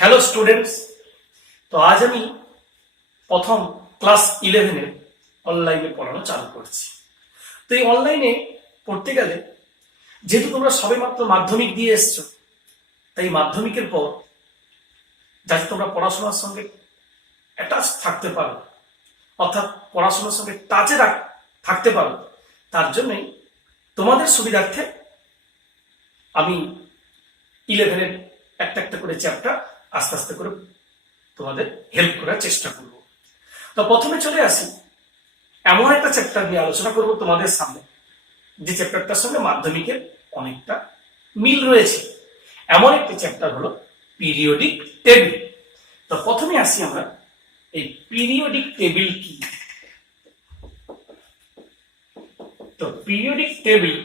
Hello students. তো আজ আমি প্রথম ক্লাস 11-এর অনলাইনে পড়ানো চালু করছি। তো এই অনলাইনে পড়তে গেলে যেহেতু তোমরা সবেমাত্র মাধ্যমিক দিয়ে এসছো, তাই মাধ্যমিকের পর যাতে তোমরা পড়াশোনার সঙ্গে অ্যাটাচ থাকতে পারো, অর্থাৎ পড়াশোনার সঙ্গে টাচে থাকতে পারো, তার জন্যই তোমাদের সুবিধার্থে আমি 11-এর একটা একটা করে চ্যাপ্টার আস্তে আস্তে করে তোমাদের হেল্প করার চেষ্টা করব। তো প্রথমে চলে আসি, এমন একটা চ্যাপ্টার নিয়ে আলোচনা করব তোমাদের সামনে যে চ্যাপ্টারটার সঙ্গে মাধ্যমিকের অনেকটা মিল রয়েছে। এমন একটি চ্যাপ্টার হলো পিরিয়ডিক টেবিল। তো প্রথমে আসি আমরা, এই পিরিয়ডিক টেবিল কি। তো পিরিয়ডিক টেবিল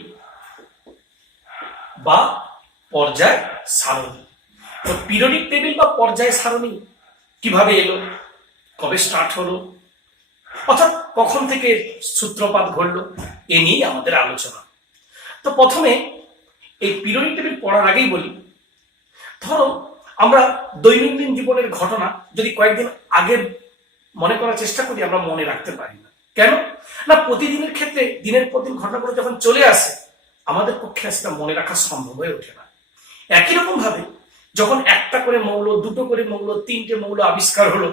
বা পর্যায় সারণী। তো পিরিয়ডিক টেবিল বা পর্যায় সারণী কিভাবে এলো, কবে স্টার্ট হলো, অর্থাৎ কখন থেকে সূত্রপাত ঘটলো, এ নিয়ে আমাদের আলোচনা। তো প্রথমে এই পিরিয়ডিক টেবিল পড়ার আগেই বলি, ধরো আমরা দৈনন্দিন জীবনের ঘটনা যদি কয়েকদিন আগের মনে করার চেষ্টা করি, আমরা মনে রাখতে পারি না। কেন না, প্রতিদিনের ক্ষেত্রে দিনের পর দিন ঘটনাগুলো যখন চলে আসে, আমাদের পক্ষে সেটা মনে রাখা সম্ভব হয়ে ওঠে না। একই রকম ভাবে যখন একটা করে মৌল, দুটো করে মৌল, তিনটে মৌল আবিষ্কার হলো,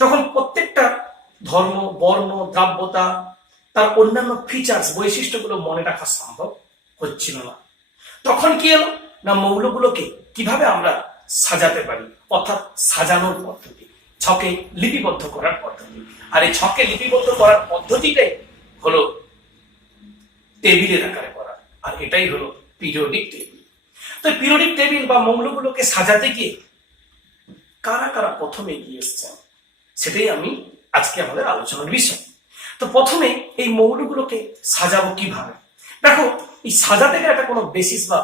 তখন প্রত্যেকটা ধর্ম, বর্ণ, দ্রাব্যতা, তার অন্যান্য ফিচার্স, বৈশিষ্ট্যগুলো মনে রাখা সম্ভব হচ্ছিল না। তখন কি এলো না, মৌলগুলোকে কিভাবে আমরা সাজাতে পারি, অর্থাৎ সাজানোর পদ্ধতি, ছকে লিপিবদ্ধ করার পদ্ধতি। আর এই ছকে লিপিবদ্ধ করার পদ্ধতিটাই হলো টেবিলের আকারে করা, আর এটাই হলো পিরিয়ডিক টেবিল। তো পিরিয়ডিক টেবিল বা মৌলগুলোকে সাজাতে গিয়ে কারা কারা প্রথমে এগিয়ে এসেছেন, সেটাই আমি আজকে আমাদের আলোচনার বিষয়। তো প্রথমে এই মৌলগুলোকে সাজাবো কিভাবে। দেখো, এই সাজাতে গেলে একটা কোনো বেসিস বা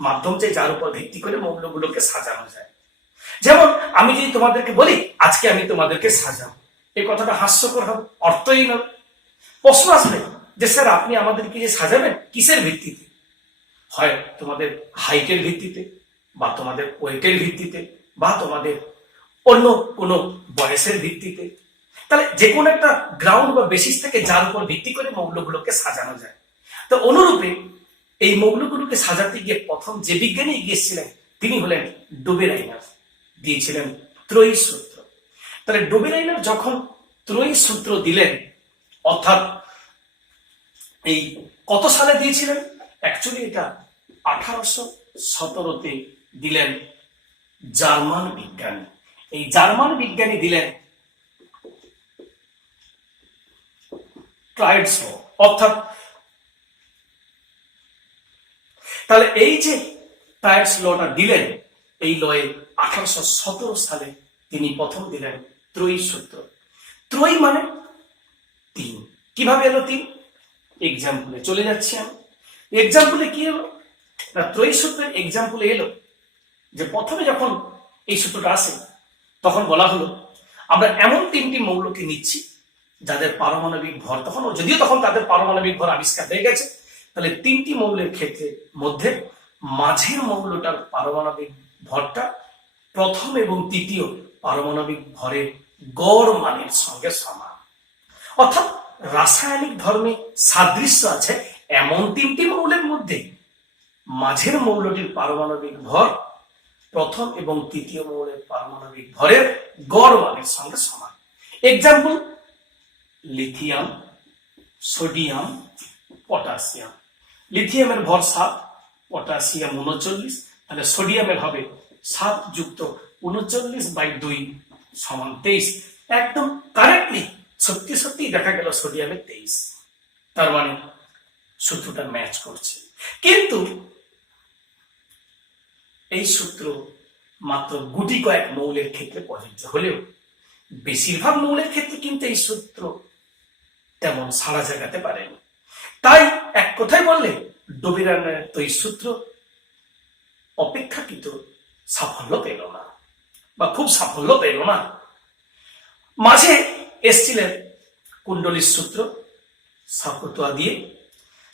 মাধ্যম চাই যার উপর ভিত্তি করে মৌলগুলোকে সাজানো যায়। যেমন আমি যদি তোমাদেরকে বলি আজকে আমি তোমাদেরকে সাজাবো, এই কথাটা হাস্যকর হবে, অর্থহীন হবে। প্রশ্ন আসবে যে স্যার আপনি আমাদেরকে যে সাজাবেন কিসের ভিত্তিতে, হয় তোমাদের হাইটের ভিত্তিতে, বা তোমাদের ওয়েটের ভিত্তিতে, বা তোমাদের অন্য কোনো বয়সের ভিত্তিতে। তাহলে যে কোনো একটা গ্রাউন্ড বা বেসিস থেকে যার উপর ভিত্তি করে মৌলগুলোকে সাজানো যায়। তো অনুরূপে এই মৌলগুলোকে সাজাতে গিয়ে প্রথম যে বিজ্ঞানী এগিয়েছিলেন তিনি হলেন ডুবেরাইনার, দিয়েছিলেন ত্রয়ী সূত্র। তাহলে ডুবেরাইনার যখন ত্রয়ী সূত্র দিলেন, অর্থাৎ এই কত সালে দিয়েছিলেন, অ্যাকচুয়ালি এটা 1817-তে দিলেন জার্মান বিজ্ঞানী। এই জার্মান বিজ্ঞানী দিলেন ট্রাইডস ল, অর্থাৎ তাহলে এই যে ট্রাইডস লটা দিলেন, এই লয়ে 1817 সালে তিনি প্রথম দিলেন ত্রয়ী সূত্র। ত্রয়ী মানে 3। কিভাবে এলো 3? এক্সাম্পলে চলে যাচ্ছি আমি। এক্সাম্পলে কি এলো না, ত্রয়ী সূত্রের এক্সাম্পলে এলো যে প্রথমে যখন এই সূত্রটা আসে তখন বলা হলো আমরা এমন 3টি মৌলকে নিচ্ছি যাদের পারমাণবিক ভর, যদিও তখন তাদের পারমাণবিক ভর আবিষ্কার হয়ে গেছে, তাহলে 3টি মৌলের ক্ষেত্রে মধ্যে মাঝের মৌলটার পারমাণবিক ভরটা প্রথম এবং তৃতীয় পারমাণবিক ভরের গড় মানের সঙ্গে সমান। অর্থাৎ রাসায়নিক ধর্মে সাদৃশ্য আছে এমন 3টি মৌলের মধ্যে মাঝের মৌলটির পারমাণবিক ভর প্রথম এবং তৃতীয় মৌলের পারমাণবিক ভরের গড় মানের সঙ্গে সমান। Example, lithium, sodium, potassium. লিথিয়ামের ভর 7, পটাশিয়াম 39, তাহলে সোডিয়ামের হবে 7 যুক্ত 39/2 সমান 23। একদম কারেক্টলি সত্যি সত্যি দেখা গেল সোডিয়ামের 23, তার মানে সূত্রটা ম্যাচ করছে। কিন্তু এই সূত্র মাত্র গুটি কয়েক মৌলের ক্ষেত্রে প্রযোজ্য হলেও বেশিরভাগ মৌলের ক্ষেত্রে কিন্তু এই সূত্র তেমন সাড়া জাগাতে পারেনি। তাই এক কথায় বললে ডুবেরাইনারের ত্রয়ী সূত্র অপেক্ষাকৃত সাফল্য পেল না, বা খুব সাফল্য পেল না। মাঝে এসছিলেন কুণ্ডলীর সূত্র সার্কোটোয়া দিয়ে,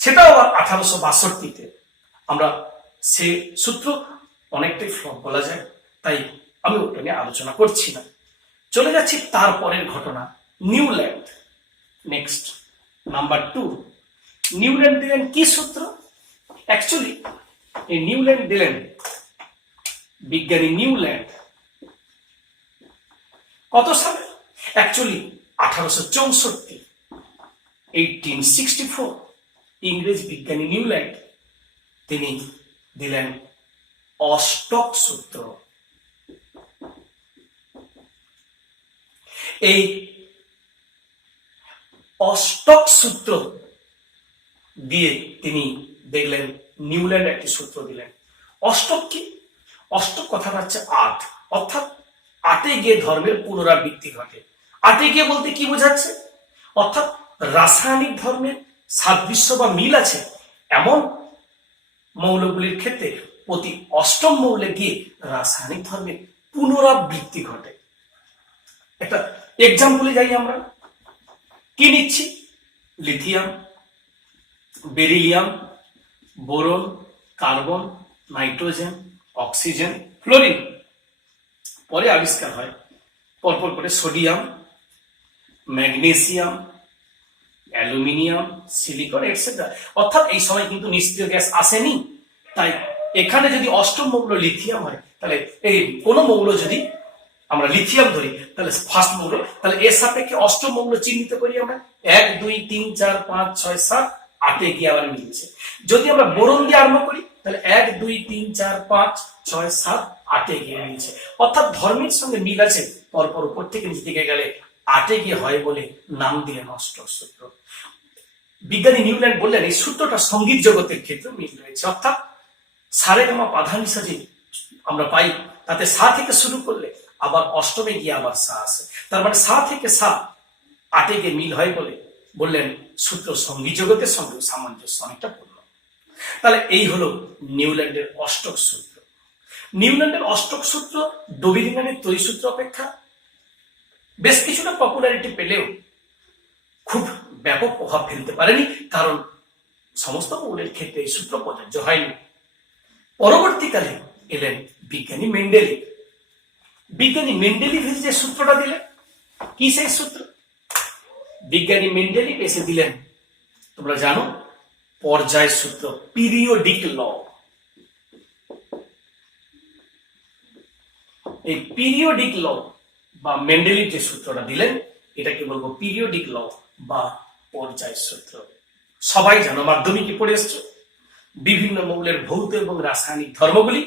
সেটাও আবার 1862-তে। আমরা সে সূত্র অনেকটাই ফ্লপ বলা যায়, তাই আমি ওটা নিয়ে আলোচনা করছি না। চলে যাচ্ছি তারপরের ঘটনা, নিউল্যান্ড। নেক্সট নাম্বার 2, নিউল্যান্ড দিলেন কি সূত্র? অ্যাকচুয়ালি এই নিউল্যান্ড দিলেন, বিজ্ঞানী নিউল্যান্ড কত সালে? অ্যাকচুয়ালি 1864, 1864 ইংরেজ বিজ্ঞানী নিউল্যান্ড তিনি দিলেন অষ্টক সূত্র। এই অষ্টক সূত্র দিয়ে তিনি দেখলেন নিউল্যান্ড একটি সূত্র দিলেন। অষ্টক কি? অষ্টক কথাটা হচ্ছে আট, অর্থাৎ আটে গিয়ে ধর্মের পুনরাবৃত্তি ঘটে। আটে গিয়ে বলতে কি বোঝাচ্ছে? অর্থাৎ রাসায়নিক ধর্মের সাদৃশ্য বা মিল আছে এমন মৌলগুলির ক্ষেত্রে প্রতি অষ্টম মৌলে গিয়ে রাসায়নিক ধর্মের পুনরাবৃত্তি ঘটে। একটা এক্সাম্পলে যাই আমরা, কি নিচ্ছি? Lithium, beryllium, boron, carbon, nitrogen, oxygen, fluorine. পরে আবিষ্কার হয় পরপর করে sodium, magnesium, aluminium, silicon etcetera. অর্থাৎ এই সময় কিন্তু নিষ্ক্রিয় গ্যাস আসেনি। তাই এখানে যদি অষ্টম মৌল লিথিয়াম হয়, তাহলে এই কোন মৌল যদি আমরা লিথিয়াম ধরি তাহলে ফার্স্ট মৌল, তাহলে এর সাপেক্ষে অষ্টম মৌল চিহ্নিত করি আমরা 1 2 3 4 5 6 7 8 গিয়ে আবার মিলছে। যদি আমরা বোরন দিয়ে আরম্ভ করি তাহলে 1 2 3 4 5 6 7 8 গিয়ে মিলছে। অর্থাৎ ধর্মের সঙ্গে মিল আছে, পরপর উপর থেকে নিচে দিকে গেলে 8 গিয়ে হয় বলে নাম দিলেন অষ্টক সূত্র। বিজ্ঞানী নিউল্যান্ড বললেন এই সূত্রটা সঙ্গীত জগতের ক্ষেত্রে মিল রয়েছে। অর্থাৎ সারেগামা পাধানিসা যে আমরা পাই তাতে সা থেকে শুরু করলে আবার অষ্টমে গিয়ে আবার সা আসে, তার মানে সা থেকে সা 8 গিয়ে মিল হয় বলে বললেন সূত্র সঙ্গীত জগতের সঙ্গে সামঞ্জস্য অনেকটা পূর্ণ। তাহলে এই হলো নিউল্যান্ডের অষ্টক সূত্র। নিউল্যান্ডের অষ্টক সূত্র ডোবেরিয়ানের ত্রয়ী সূত্র অপেক্ষা বেশ কিছুটা পপুলারিটি পেলেও খুব ব্যাপক প্রভাব ফেলতে পারেনি, কারণ সমস্ত মৌলের ক্ষেত্রে এই সূত্র প্রযোজ্য হয়নি। পরবর্তীকালে এলেন বিজ্ঞানী মেন্ডেলিভ। বিজ্ঞানী মেন্ডেলিভ যে সূত্রটা দিলেন, কি সেই সূত্র? বিজ্ঞানী মেন্ডেলিভ এসে দিলেন, তোমরা জানো, পর্যায় সূত্র, পিরিয়ডিক ল। এই পিরিয়ডিক ল বা মেন্ডেলিভ যে সূত্রটা দিলেন এটাকে বলবো পিরিয়ডিক ল বা পর্যায় সূত্র। সবাই জানো, মাধ্যমিকে পড়ে এসছো, বিভিন্ন মৌলের ভৌত এবং রাসায়নিক ধর্মগুলি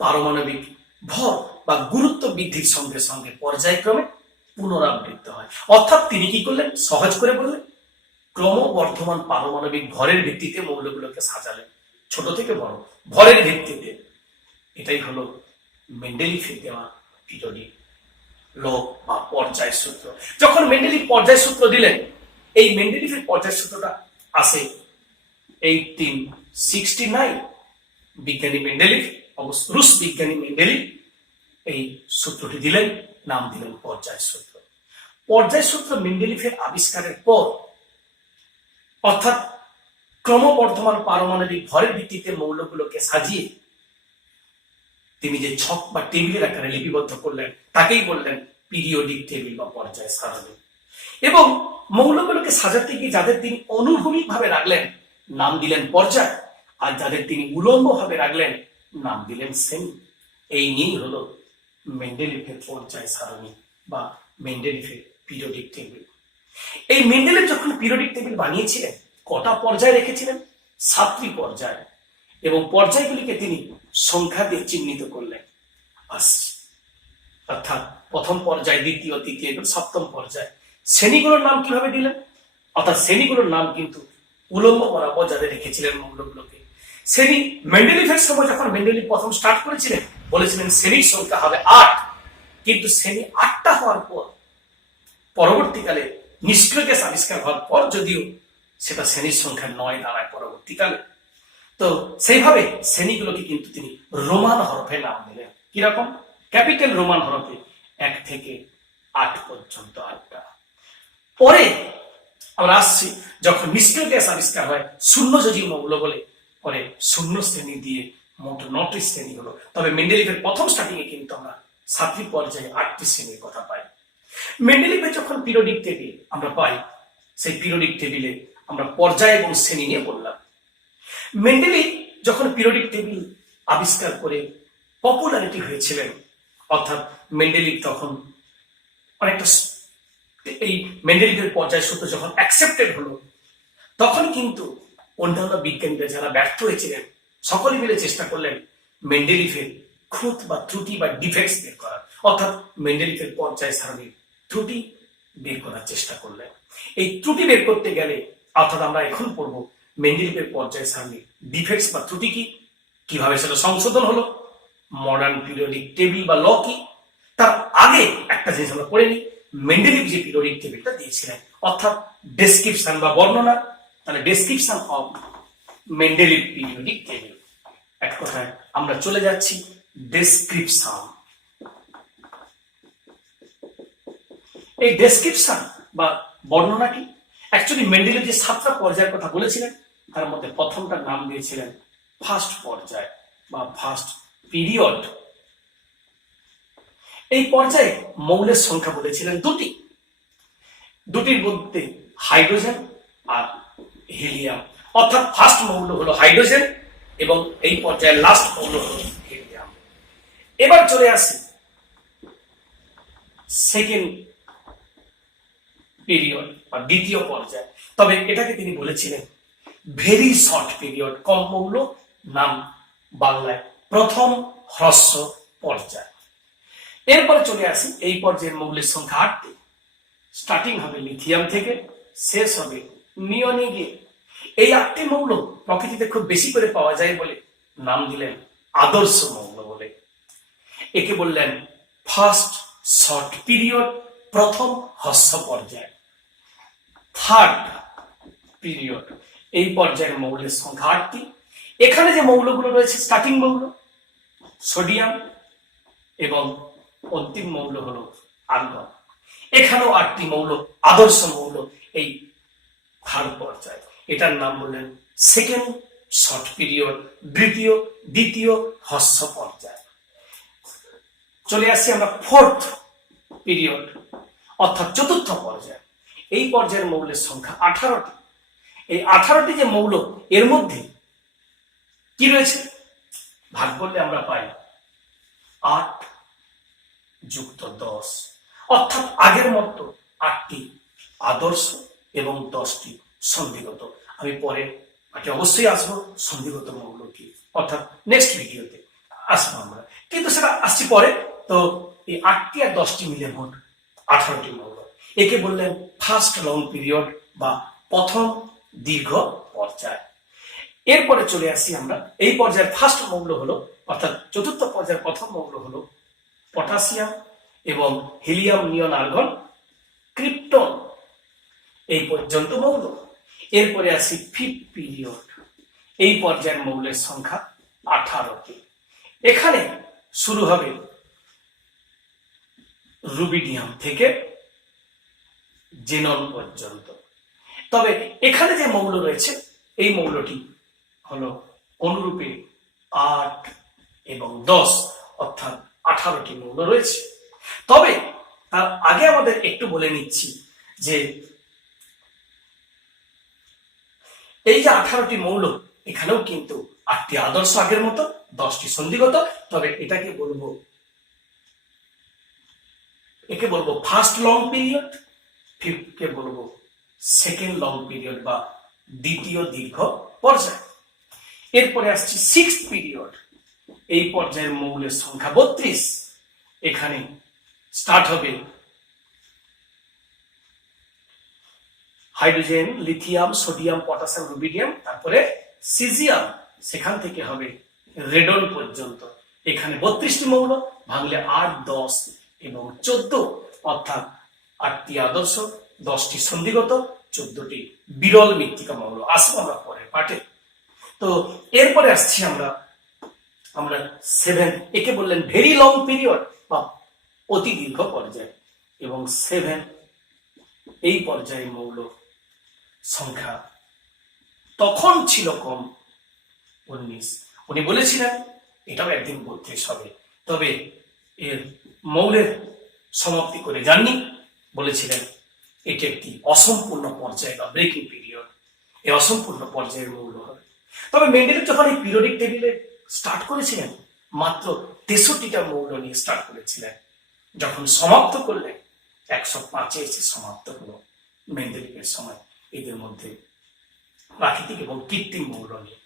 পারমাণবিক ভর বা গুরুত্ব বৃদ্ধির সঙ্গে সঙ্গে পর্যায়ক্রমে পুনরাবৃত্ত হয়। অর্থাৎ তিনি কি করলেন? সহজ করে বললেন, ক্রমবর্ধমান পারমাণবিক ভরের ভিত্তিতে মৌলগুলোকে সাজালেন, ছোট থেকে বড় ভরের ভিত্তিতে। এটাই হলো মেন্ডেলিভের দেওয়া পিরিয়ডিক ল বা পর্যায় সূত্র। যখন মেন্ডেলিভ পর্যায় সূত্র দিলেন, এই মেন্ডেলিভের পর্যায় সূত্রটা আসে 1869। বিজ্ঞানী মেন্ডেলিভ, অবশ্য রুশ বিজ্ঞানী মেন্ডেলিভ এই সূত্রটি দিলেন, নাম দিলেন পর্যায় সূত্র। পর্যায় সূত্র মেন্ডেলিভের আবিষ্কারের পর, অর্থাৎ ক্রমবর্ধমান পারমাণবিক ভরের ভিত্তিতে মৌলগুলোকে সাজিয়ে তিনি যে ছক বা টেবিলের আকারে লিপিবদ্ধ করলেন তাকেই বললেন পিরিয়ডিক টেবিল বা পর্যায় সারণী। এবং মৌলগুলোকে সাজাতে গিয়ে যাদের তিনি অনুভূমিক ভাবে রাখলেন নাম দিলেন পর্যায়, আর যাদের তিনি উলম্ব ভাবে রাখলেন নাম দিলেন শ্রেণী। এই নিয়েই হলো মেন্ডেলিভের পর্যায় সারণী বা মেন্ডেলিভের পিরিয়ডিক টেবিল। এই মেন্ডেলিভ যখন পিরিয়ডিক টেবিল বানিয়েছিলেন, কটা পর্যায় রেখেছিলেন? 7টি পর্যায়, এবং পর্যায়গুলিকে তিনি সংখ্যা দিয়ে চিহ্নিত করলেন। অর্থাৎ প্রথম পর্যায়, দ্বিতীয়, তৃতীয় এবং সপ্তম পর্যায়। শ্রেণীগুলোর নাম কিভাবে দিলেন? অর্থাৎ শ্রেণীগুলোর নাম কিন্তু উলম্ব বরাবর যাদের রেখেছিলেন মৌলগুলোকে। শ্রেণী মেন্ডেলিভের সময় যখন মেন্ডেলিভ প্রথম স্টার্ট করেছিলেন বলেছিলেন শ্রেণীর সংখ্যা হবে 8, কিন্তু শ্রেণী 8টা হওয়ার পর পরবর্তীকালে নিষ্ক্রিয় গ্যাস আবিষ্কার হওয়ার পর যদিও সেটা শ্রেণীর সংখ্যা 9 দাঁড়ায় পরবর্তীকালে। তো সেইভাবে শ্রেণীগুলোকে কিন্তু তিনি রোমান হরফে নাম দিলেন। কিরকম? ক্যাপিটাল রোমান হরফে 1 থেকে 8 পর্যন্ত 8টা। পরে আমরা আসছি যখন নিষ্ক্রিয় গ্যাস আবিষ্কার হয় শূন্য যদিও মৌল বলে, পরে শূন্য শ্রেণী দিয়ে মোট 9টি শ্রেণী হলো। তবে মেন্ডেলিভের প্রথম স্টার্টিং এ কিন্তু আমরা সাতটি পর্যায়ে 8টি শ্রেণীর কথা পাই। মেন্ডেলিভের যখন পিরিয়ডিক টেবিল আমরা পাই, সেই পিরিয়ডিক টেবিলে আমরা পর্যায় এবং শ্রেণী নিয়ে বললাম। মেন্ডেলিভ যখন পিরিয়ডিক টেবিল আবিষ্কার করে পপুলারিটি হয়েছিলেন, অর্থাৎ মেন্ডেলিভ তখন অনেকটা এই মেন্ডেলিভের পর্যায় সূত্র যখন অ্যাকসেপ্টেড হলো, তখন কিন্তু অন্যান্য বিজ্ঞানীরা যারা ব্যর্থ হয়েছিলেন সকলে মিলে চেষ্টা করলেন মেন্ডেলিভের খুঁত বা ত্রুটি বা ডিফেক্টস বের করার, অর্থাৎ মেন্ডেলিভের পর্যায় সারণীর ত্রুটি বের করার চেষ্টা করলেন। এই ত্রুটি বের করতে গেলে, অর্থাৎ আমরা এখন পড়বো মেন্ডেলিভের পর্যায় সারণীর ডিফেক্টস বা ত্রুটি কি, কিভাবে সেটা সংশোধন হলো, মডার্ন পিরিয়ডিক টেবিল বা ল কি। তার আগে একটা জিনিস আমরা পড়ে নিই, মেন্ডেলিভ যে পিরিয়ডিক টেবিলটা দিয়েছিলেন, অর্থাৎ ডেসক্রিপশন বা বর্ণনা, তাহলে description of Mendeleev periodic table. এক কথায় আমরা চলে যাচ্ছি ডেসক্রিপশন। এই ডেসক্রিপশন বা বর্ণনা কি? অ্যাকচুয়ালি মেন্ডেলিভ যে 7টা পর্যায়ের কথা বলেছিলেন, তার মধ্যে প্রথমটার নাম দিয়েছিলেন ফার্স্ট পর্যায় বা ফার্স্ট পিরিয়ড। এই পর্যায়ে মৌলের সংখ্যা বলেছিলেন দুটির মধ্যে হাইড্রোজেন আর হিলিয়াম, অর্থাৎ ফার্স্ট মৌল হলো হাইড্রোজেন এবং এই পর্যায়ে লাস্ট মৌল হলো হিলিয়াম। এবার চলে আসি সেকেন্ড পিরিয়ড বা দ্বিতীয় পর্যায়, তবে এটাকে তিনি বলেছিলেন ভেরি শর্ট পিরিয়ড, কম মৌল, নাম বাংলায় প্রথম হ্রস্ব পর্যায়। এরপরে চলে আসি এই পর্যায়ের মৌলের সংখ্যা 8টি। স্টার্টিং হবে লিথিয়াম থেকে, শেষ হবে নিয়নে গিয়ে। এই 8টি মৌল প্রকৃতিতে খুব বেশি করে পাওয়া যায় বলে নাম দিলেন আদর্শ মৌল বলে। একে বললেন ফার্স্ট শর্ট পিরিয়ড, প্রথম হ্রস্ব পর্যায়। থার্ড পিরিয়ড, এই পর্যায়ের মৌলের সংখ্যা 8টি। এখানে যে মৌলগুলো রয়েছে, স্টার্টিং মৌল সোডিয়াম এবং অন্তিম মৌল হলো আর্গন। এখানেও 8টি মৌল, আদর্শ মৌল এই থার্ড পর্যায়। এটার নাম বললেন সেকেন্ড শর্ট পিরিয়ড, দ্বিতীয় হ্রস্ব পর্যায়। চলে আসছি আমরা ফোর্থ পিরিয়ড, অর্থাৎ চতুর্থ পর্যায়। এই পর্যায়ের মৌলের সংখ্যা 18টি। এই 18টি যে মৌল, এর মধ্যে কি রয়েছে ভাগ করলে আমরা পাই 8 যুক্ত 10, অর্থাৎ আগের মতো 8টি আদর্শ এবং 10টি সন্ধিগত। আমি পরে অবশ্যই আসবো সন্ধিগত মৌল কি, অর্থাৎ নেক্সট ভিডিওতে আসবো আমরা, কিন্তু সেটা আসছি পরে। তো এই 8টি আর 10টি মিলে মোট 18টি মৌল। একে বললেন ফার্স্ট লং পিরিয়ড বা প্রথম দীর্ঘ পর্যায়। এরপরে চলে আসি আমরা এই পর্যায়ের ফার্স্ট মৌল হলো, অর্থাৎ চতুর্থ পর্যায়ের প্রথম মৌল হলো পটাশিয়াম এবং হিলিয়াম, নিয়ন, আর্গন, ক্রিপ্টন, এই পর্যন্ত মৌল। এরপরে আসি ফিফথ পিরিয়ড। এই পর্যায়ের মৌলের সংখ্যা 18টি। এখানে শুরু হবে রুবিডিয়াম থেকে জেনন পর্যন্ত। তবে এখানে যে মৌল রয়েছে, এই মৌলটি হলো অনুরূপে 8 এবং 10, অর্থাৎ 18টি মৌল রয়েছে। তবে তার আগে আমাদের একটু বলে নিচ্ছি যে এই যে 18টি মৌল, এখানেও কিন্তু 8টি আদর্শ আগের মতো, 10টি সন্ধিগত। তবে একে বলবো ফার্স্ট লং পিরিয়ড, ফিফথকে বলবো সেকেন্ড লং পিরিয়ড বা দ্বিতীয় দীর্ঘ পর্যায়। এরপরে আসছি সিক্সথ পিরিয়ড। এই পর্যায়ের মৌলের সংখ্যা 32। এখানে স্টার্ট হবে hydrogen, lithium, sodium, potassium, rubidium, তারপরে সিজিয়াম, সেখান থেকে হবে রেডন পর্যন্ত। এখানে 32টি মৌল, ভাঙলে 8, 10 এবং 14, অর্থাৎ 8টি আদর্শ, 10টি সন্ধিগত, 14টি বিরল মৃত্তিকা মৌল। আসবো আমরা পরের পাঠে। তো এরপরে আসছি আমরা 7। একে বললেন ভেরি লং পিরিয়ড বা অতি দীর্ঘ পর্যায়, এবং 7 এই পর্যায়ে মৌল সংখ্যা তখন ছিল কম, 19। উনি বলেছিলেন এটাও একদিন 32 হবে, তবে এর মৌলের সমাপ্তি করে যাননি, বলেছিলেন এটি একটি অসম্পূর্ণ পর্যায় বা ব্রেকিং পিরিয়ড, এই অসম্পূর্ণ পর্যায়ের মৌল হবে। তবে মেন্ডেলিভ যখন এই পিরিয়ডিক টেবিলে স্টার্ট করেছিলেন মাত্র 63টা মৌল নিয়ে স্টার্ট করেছিলেন। যখন সমাপ্ত করলেন 105-এ এসে সমাপ্ত হলো মেন্ডেলিভের সময়। এদের মধ্যে প্রাকৃতিক এবং কৃত্রিম মৌল নিয়ে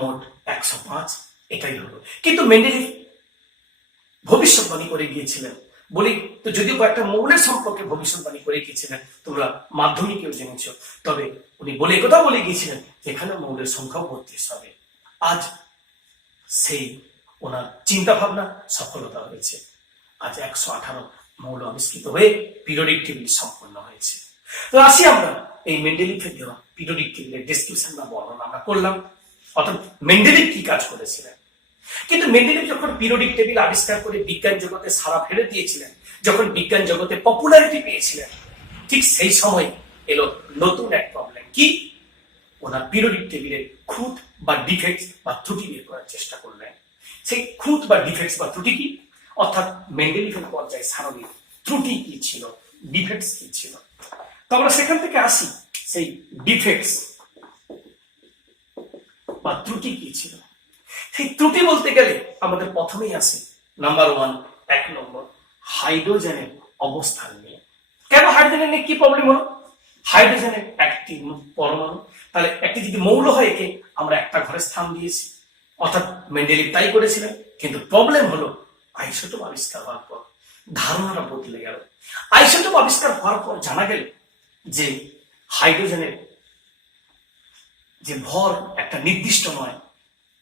মোট 105 এটাই হলো। কিন্তু মেন্ডেলিভ ভবিষ্যৎবাণী করে গিয়েছিলেন, বলি তো যদিও কয়েকটা মৌলের সম্পর্কে ভবিষ্যৎবাণী করে গিয়েছিলেন, তোমরা মাধ্যমিকেও জেনেছ, তবে উনি বলে কথা বলে গিয়েছিলেন এখানে মৌলের সংখ্যাও 32 হবে। আজ সেই ওনার চিন্তা ভাবনা সফলতা হয়েছে। আজ 118 মৌল আবিষ্কৃত হয়ে পিরিয়ডিক টেবিল সম্পন্ন হয়েছে। তো আসি আমরা এই মেন্ডেলিভের দেওয়া পিরিয়ডিক টেবিলের ডেসক্রিপশন বা বর্ণনা আমরা করলাম, অর্থাৎ মেন্ডেলিভ কি কাজ করেছিলেন। কিন্তু মেন্ডেলিভ যখন পিরিয়ডিক টেবিল আবিষ্কার করে বিজ্ঞান জগতে সাড়া ফেলে দিয়েছিলেন, যখন বিজ্ঞান জগতে পপুলারিটি পেয়েছিলেন, ঠিক সেই সময় এলো নতুন এক প্রবলেম। কি? ওনার পিরিয়ডিক টেবিলের খুঁত বা ডিফেক্টস বা ত্রুটি বের করার চেষ্টা করলেন। সেই খুঁত বা ডিফেক্টস বা ত্রুটি কি, অর্থাৎ মেন্ডেলিভের পর্যায়ে সারণীর ত্রুটি কি ছিল, ডিফেক্টস কি ছিল। তো আমরা সেখান থেকে আসি সেই ডিফেক্টস বা ত্রুটি কি ছিল। সেই ত্রুটি বলতে গেলে আমাদের প্রথমেই আসে নাম্বার 1, 1 নম্বর হাইড্রোজেনের অবস্থান নিয়ে। কেন হাইড্রোজেনের নিয়ে কি প্রবলেম হলো? হাইড্রোজেনের একটি পরমাণু, তাহলে একটি যদি মৌল হয় একে আমরা একটা ঘরে স্থান দিয়েছি, অর্থাৎ মেন্ডেলিভ তাই করেছিলেন। কিন্তু প্রবলেম হলো আইসোটোপ আবিষ্কার হওয়ার পর ধারণাটা বদলে গেল। আইসোটোপ আবিষ্কার হওয়ার পর জানা গেল যে হাইড্রোজেনের যে ভর একটা নির্দিষ্ট নয়,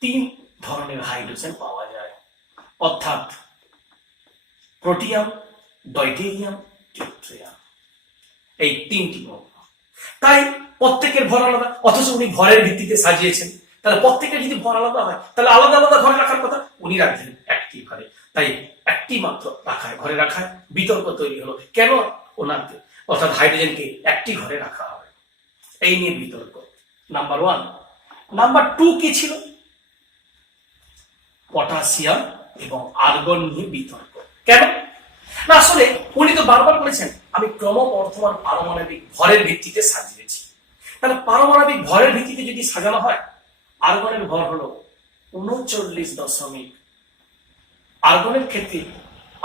3 ধরনের হাইড্রোজেন পাওয়া যায়, অর্থাৎ প্রোটিয়াম, ডয়টেরিয়াম, টিউট্রিয়াম, এই 3টি মৌল। তাই প্রত্যেকের ভর আলাদা, অথচ উনি ভরের ভিত্তিতে সাজিয়েছেন। তাহলে প্রত্যেকের যদি ভর আলাদা হয় তাহলে আলাদা আলাদা ঘরে রাখার কথা, উনি রাখলেন একটি ঘরে। তাই একটি মাত্র ঘরে রাখায় বিতর্ক তৈরি হলো, কেন ওনাকে অর্থাৎ হাইড্রোজেনকে একটি ঘরে রাখা হবে, এই নিয়ে বিতর্ক। নাম্বার 1। নাম্বার 2 কি ছিল? পটাশিয়াম এবং আর্গন নিয়ে বিতর্ক। কেন না, আসলে উনি তো বারবার বলেছেন আমি ক্রমবর্ধমান পারমাণবিক ভরের ভিত্তিতে সাজিয়েছি। তাহলে পারমাণবিক ভরের ভিত্তিতে যদি সাজানো হয়, আর্গনের ভর হলো 39 আর্গনের ক্ষেত্রে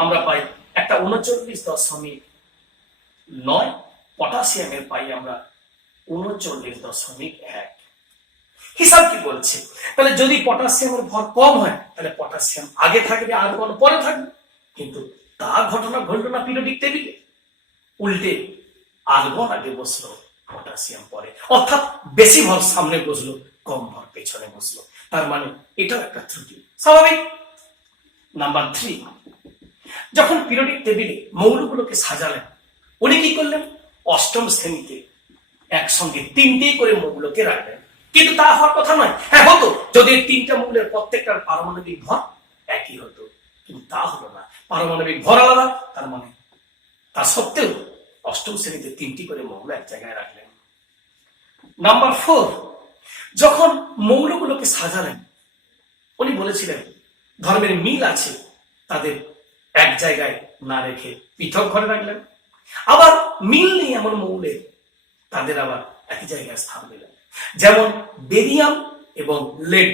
আমরা পাই একটা 39.9, পটাশিয়ামের পাই আমরা 39.1। হিসাব কি বলছে? তাহলে যদি পটাশিয়ামের ভর কম হয় তাহলে পটাশিয়াম আগে থাকবে, আর্গন পরে থাকবে। কিন্তু তা ঘটনা ঘটলো না পিরিয়ডিক টেবিলে। উল্টে আর্গন আগে বসলো, পটাশিয়াম পরে, অর্থাৎ বেশি ভর সামনে বসলো, কম ভর পেছনে বসলো। তার মানে এটাও একটা ত্রুটি, স্বাভাবিক। নাম্বার 3, যখন পিরিয়ডিক টেবিলে মৌলগুলোকে সাজালেন, উনি কি করলেন? অষ্টম শ্রেণীতে একসঙ্গে 3টি করে মৌলকে রাখলেন। কিন্তু তা হওয়ার কথা নয়। হ্যাঁ হতো যদি 3টা মৌলের প্রত্যেকটার পারমাণবিক ভর একই হতো, কিন্তু তা হলো না। পারমাণবিক ভর আলাদা, তার মানে তা সত্ত্বেও অষ্টম শ্রেণীতে 3টি করে মৌল এক জায়গায় রাখলেন। নাম্বার 4, যখন মৌলগুলোকে সাজালেন, উনি বলেছিলেন ধর্মের মিল আছে, তাদের এক জায়গায় না রেখে পৃথক ঘরে রাখলেন। আবার মিল নেই এমন মৌলে তাদের আবার একই জায়গায় স্থান দিলেন। যেমন বেরিয়াম এবং লেড,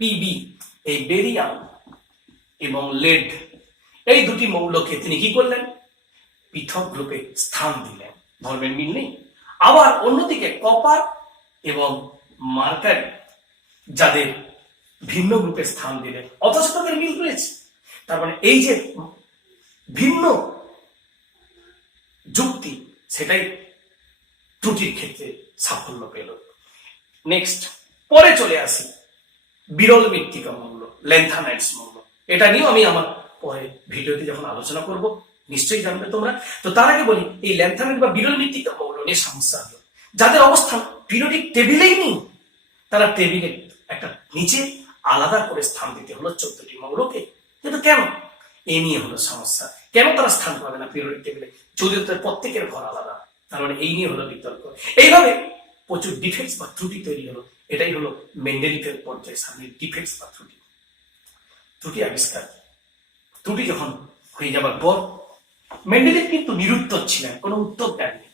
পিবি, এই বেরিয়াম এবং লেড এই দুটি মৌলকে তিনি কি করলেন? পৃথক গ্রুপে স্থান দিলেন, ধর্মের মিল নেই। আবার অন্যদিকে কপার এবং মার্কারি যাদের ভিন্ন গ্রুপে স্থান দিলেন, অথচ তাদের মিল রয়েছে। তার মানে এই যে ভিন্ন যুক্তি, সেটাই ত্রুটির ক্ষেত্রে সাফল্য পেল। নেক্সট, পরে চলে আসি বিরল মৃত্তিকা মৌল, ল্যান্থানাইটস মৌল। এটা নিয়েও আমি আমার পরে ভিডিওতে যখন আলোচনা করব নিশ্চয়ই জানবে তোমরা। তো তার আগে বলি এই ল্যান্থানাইট বা বিরল মৃত্তিকা মৌল নিয়ে সমস্যা হলো যাদের অবস্থান পিরিয়ডিক টেবিলেই নেই, তারা টেবিলে একটা নিচে আলাদা করে স্থান দিতে হলো 14টি মৌলকে। কিন্তু কেন? এ নিয়ে হলো সমস্যা। কেন তারা স্থান পাবে না পিরিয়ডিক টেবিলে যদি তাদের প্রত্যেকের ঘর আলাদা? তার মানে এই নিয়ে হলো বিতর্ক। এইভাবে প্রচুর ডিফেক্টস বা ত্রুটি তৈরি হলো। এটাই হলো মেন্ডেলিভের পর্যায়ে সামনে ডিফেক্টস বা ত্রুটি আবিষ্কার। ত্রুটি যখন হয়ে যাবার পর মেন্ডেলিভ কিন্তু নিরুত্তর ছিলেন, কোনো উত্তর দেননি।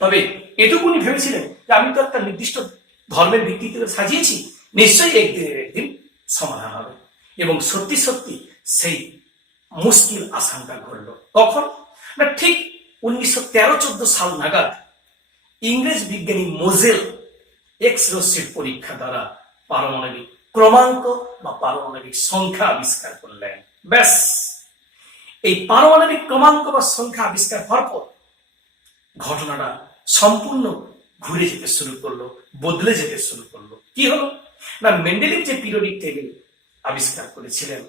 তবে এটুকুনি ভেবেছিলেন যে আমি তো একটা নির্দিষ্ট ধর্মের ভিত্তিতে সাজিয়েছি, নিশ্চয়ই একদিন সমাধান হবে। এবং সত্যি সত্যি সেই মুশকিল আশঙ্কা ঘটল। কখন না, ঠিক 1913-14 সাল নাগাদ ইংরেজ বিজ্ঞানী মোজেল এক্স রশ্মির পরীক্ষা দ্বারা পারমাণবিক ক্রমাঙ্ক বা পারমাণবিক সংখ্যা আবিষ্কার করলেন। ব্যাস, এই পারমাণবিক ক্রমাঙ্ক বা সংখ্যা আবিষ্কার হওয়ার পর ঘটনাটা সম্পূর্ণ ঘুরে যেতে শুরু করলো, বদলে যেতে শুরু করলো। কি হলো না, মেন্ডেলিভ যে পিরিয়ডিক টেবিল আবিষ্কার করেছিলেন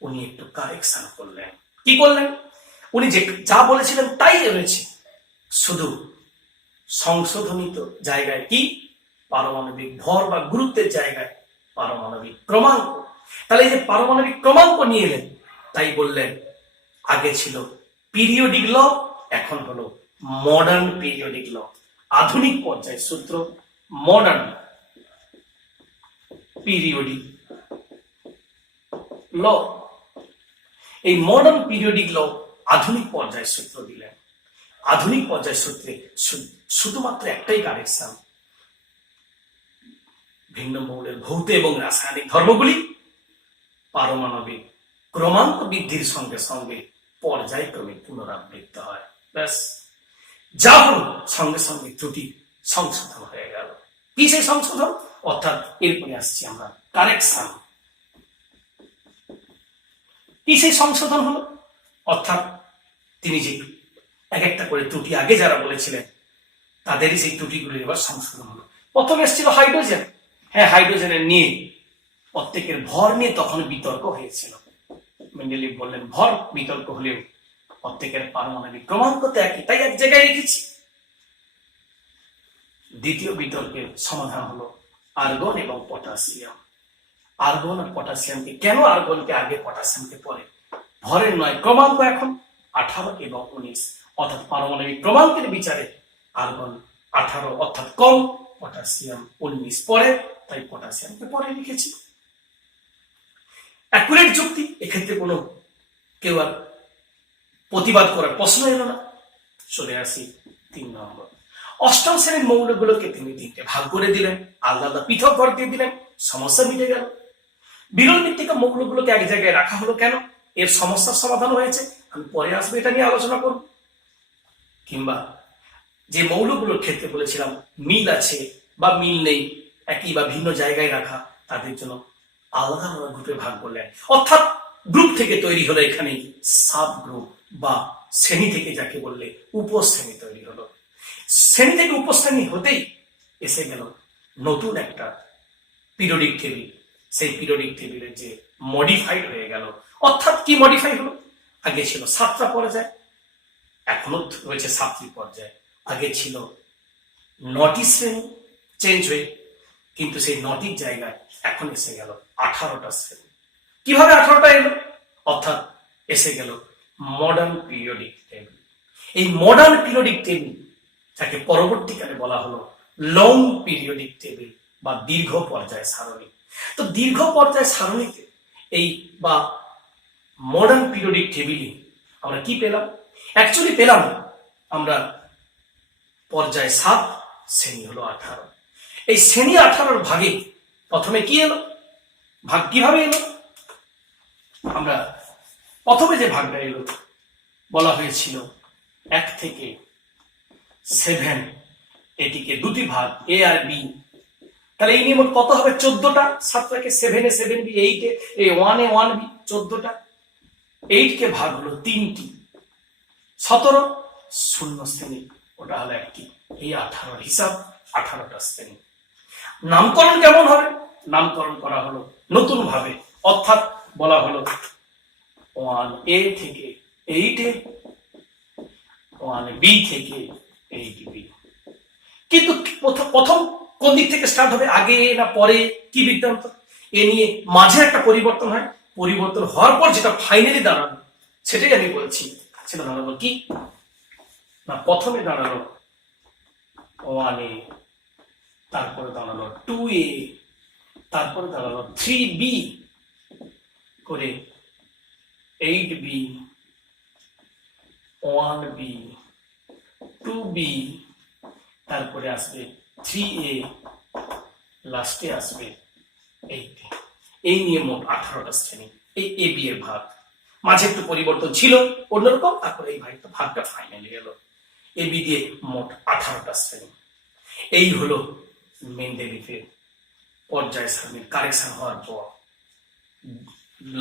উনি একটু কারেকশন করলেন। কি করলেন? উনি যে যা বলেছিলেন তাই রয়েছে, শুধু সংশোধনিত জায়গায় কি পারমাণবিক ভর বা গুরুত্বের জায়গায় পারমাণবিক ক্রমাঙ্ক। তাহলে এই যে পারমাণবিক ক্রমাঙ্ক নিয়ে এলেন, তাই বললেন আগে ছিল পিরিয়ডিক ল, এখন হলো মডার্ন পিরিয়ডিক ল। আধুনিক পর্যায়ের সূত্র মডার্ন পিরিয়ডিক ল। এই মডার্ন পিরিয়ডিক ল আধুনিক পর্যায়ের সূত্র দিলেন। আধুনিক পর্যায়ের সূত্রে শুধুমাত্র একটাই কারেকশন, ভিন্ন মৌলের ভৌত এবং রাসায়নিক ধর্মগুলি পারমাণবিক ক্রমাঙ্ক বৃদ্ধির সঙ্গে সঙ্গে পর্যায়ক্রমে পুনরাবৃত্ত হয়। ব্যাস, যা হল সঙ্গে সঙ্গে ত্রুটি সংশোধন হয়ে গেল। কি সেই সংশোধন? অর্থাৎ এরপরে আসছি আমরা কারেকশন। কি সেই সংশোধন হলো? অর্থাৎ তিনি যে এক একটা করে ত্রুটি আগে যারা বলেছিলেন তাদেরই সেই ত্রুটিগুলির এবার সংশোধন হলো। প্রথমে এসেছিল হাইড্রোজেন। হ্যাঁ, হাইড্রোজেনের নিয়ে প্রত্যেকের ভর নিয়ে তখন বিতর্ক হয়েছিল। মেন্ডেলিভ বললেন ভর বিতর্ক হলেও প্রত্যেকের পারমাণবিক ক্রমাঙ্ক তো একই, তাই এক জায়গায় রেখেছি। দ্বিতীয় বিতর্কের সমাধান হলো আর্গন এবং পটাশিয়াম। আর্গন আর পটাশিয়ামকে, কেন আর্গনকে আগে পটাশিয়ামকে পরে? ভরের নয়, ক্রমাঙ্ক এখন 18 এবং 19, অর্থাৎ পারমাণবিক ক্রমাঙ্কের বিচারে আর্গন 18 অর্থাৎ কম, পটাশিয়াম 19 পরে, তাই পটাশিয়ামকে পরে লিখেছি। অ্যাকুরেট যুক্তি, এক্ষেত্রে কোনো কেউ আর প্রতিবাদ করার প্রশ্ন এলো না। চলে আসি 3 নম্বর। অষ্টম শ্রেণীর মৌলগুলোকে তিনি 3টে ভাগ করে দিলেন, আলাদা আলাদা পৃথক ঘর দিয়ে দিলেন, সমস্যা মিটে গেল। বিরল মৃত্তিকা মৌলগুলোকে এক জায়গায় রাখা হলো কেন? এর সমস্যার সমাধান হয়েছে, আমি পরে আসবো, এটা নিয়ে আলোচনা করব। কিংবা যে মৌলগুলোর ক্ষেত্রে বলেছিলাম মিল আছে বা মিল নেই, একই বা ভিন্ন জায়গায় রাখা, তাদের জন্য আলাদা আলাদা গ্রুপে ভাগ করলেন। অর্থাৎ গ্রুপ থেকে তৈরি হলো এখানে সাব গ্রুপ বা শ্রেণী থেকে যাকে বললে উপশ্রেণী তৈরি হলো। শ্রেণী থেকে উপশ্রেণী হতেই এসে গেল নতুন একটা পিরিয়ডিক টেবিল। সেই পিরিয়ডিক টেবিলের যে মডিফাইড হয়ে গেল, অর্থাৎ কি মডিফাই হলো? আগে ছিল 7টা পর্যায়, এখনো রয়েছে 7টি পর্যায়। আগে ছিল 9টি শ্রেণী, চেঞ্জ হয়ে কিন্তু সেই 9টির জায়গায় এখন এসে গেল 18টা শ্রেণী। কিভাবে 18টা এলো? অর্থাৎ এসে গেল মডার্ন পিরিয়ডিক টেবিল। এই মডার্ন পিরিয়ডিক টেবিল যাকে পরবর্তীকালে বলা হলো লং পিরিয়ডিক টেবিল বা দীর্ঘ পর্যায় সারণী। তো দীর্ঘ পর্যায় সারণীতে এই বা মডার্ন পিরিয়ডিক টেবিলে আমরা কি পেলাম? অ্যাকচুয়ালি পেলাম আমরা পর্যায় 7, শ্রেণী হলো 18। এই শ্রেণী 18 ভাগে প্রথমে কি এলো? ভাগ কিভাবে এলো? আমরা প্রথমে যে ভাগটা এলো বলা হয়েছিল 1 থেকে 7, এটিকে দুটি ভাগ এ আর বি। তাহলে এই নিয়ে মোট কত হবে? 14টা। 7টাকে 7 এ 7 বি, 8 এ 1 এ 1 বি, 14টা। 8 কে ভাগ হলো 3টি, 17 শূন্য শ্রেণী, ওটা হলো একটি। এই 18 হিসাব 18টা শ্রেণী। নামকরণ কেমন হবে? নামকরণ করা হলো নতুন ভাবে, অর্থাৎ বলা হলো 1A থেকে 8A, 1B থেকে 8B। কিন্তু প্রথম কোন দিক থেকে স্টার্ট হবে, আগে না পরে, কি বৃত্তান্ত? এ নিয়ে মাঝে একটা পরিবর্তন হয়, পরিবর্তন হওয়ার পর যেটা ফাইনালি দাঁড়ানো সেটাই আমি বলছি। সেটা দাঁড়ালো কি না, প্রথমে দাঁড়ালো 1A, তারপরে দাঁড়ালো 2A, তারপরে দাঁড়ালো 3B করে 8B, 1b 2b, তারপরে আসবে 3a, লাস্টে আসবে 8a। এই নিয়ে মোট 18টা শ্রেণী। এই এ বি এর ভাগ, মাঝে একটু পরিবর্তন ছিল অন্যরকম, তারপরে এই ভাগটা ফাইনালি গেল। এ বি দিয়ে মোট 18টা শ্রেণী। এই হলো মেন্ডেলিফের পর্যায় সারণী কারেকশন হওয়ার পর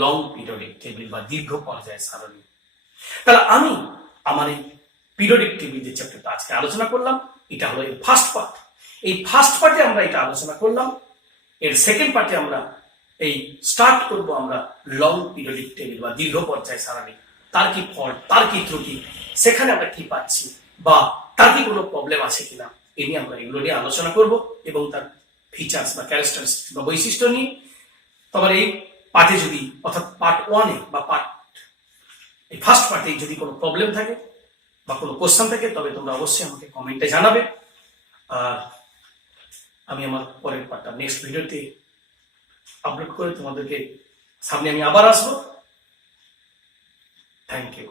লং পিরিয়ডিক টেবিল বা দীর্ঘ পর্যায় সারণী। তাহলে আমি আমার এই পিরিয়ডিক টেবিল যে চ্যাপ্টারটা আজকে আলোচনা করলাম, এটা হলো এর ফার্স্ট পার্ট। এই ফার্স্ট পার্টে আমরা এটা আলোচনা করলাম। এর সেকেন্ড পার্টে আমরা এই স্টার্ট করব আমরা লং পিরিয়ডিক টেবিল বা দীর্ঘ পর্যায় সারণী, তার কি ফল্ট, তার কি ত্রুটি, সেখানে আমরা কি পাচ্ছি বা তার কি কোনো প্রবলেম আছে কিনা, এ নিয়ে আমরা এগুলো নিয়ে আলোচনা করব এবং তার ফিচার্স বা ক্যারেক্টারিস্টিক্স বা বৈশিষ্ট্য নিয়ে। তোমার এই পার্টে যদি, অর্থাৎ পার্ট 1-এ বা এই ফার্স্ট পার্টে যদি কোনো প্রবলেম থাকে বা কোনো কোশ্চেন থাকে, তবে তোমরা অবশ্যই আমাকে কমেন্টে জানাবে। আর আমি আমার পরের পার্টটা নেক্সট ভিডিওতে আপলোড করে তোমাদেরকে সামনে আমি আবার আসবো। Thank you.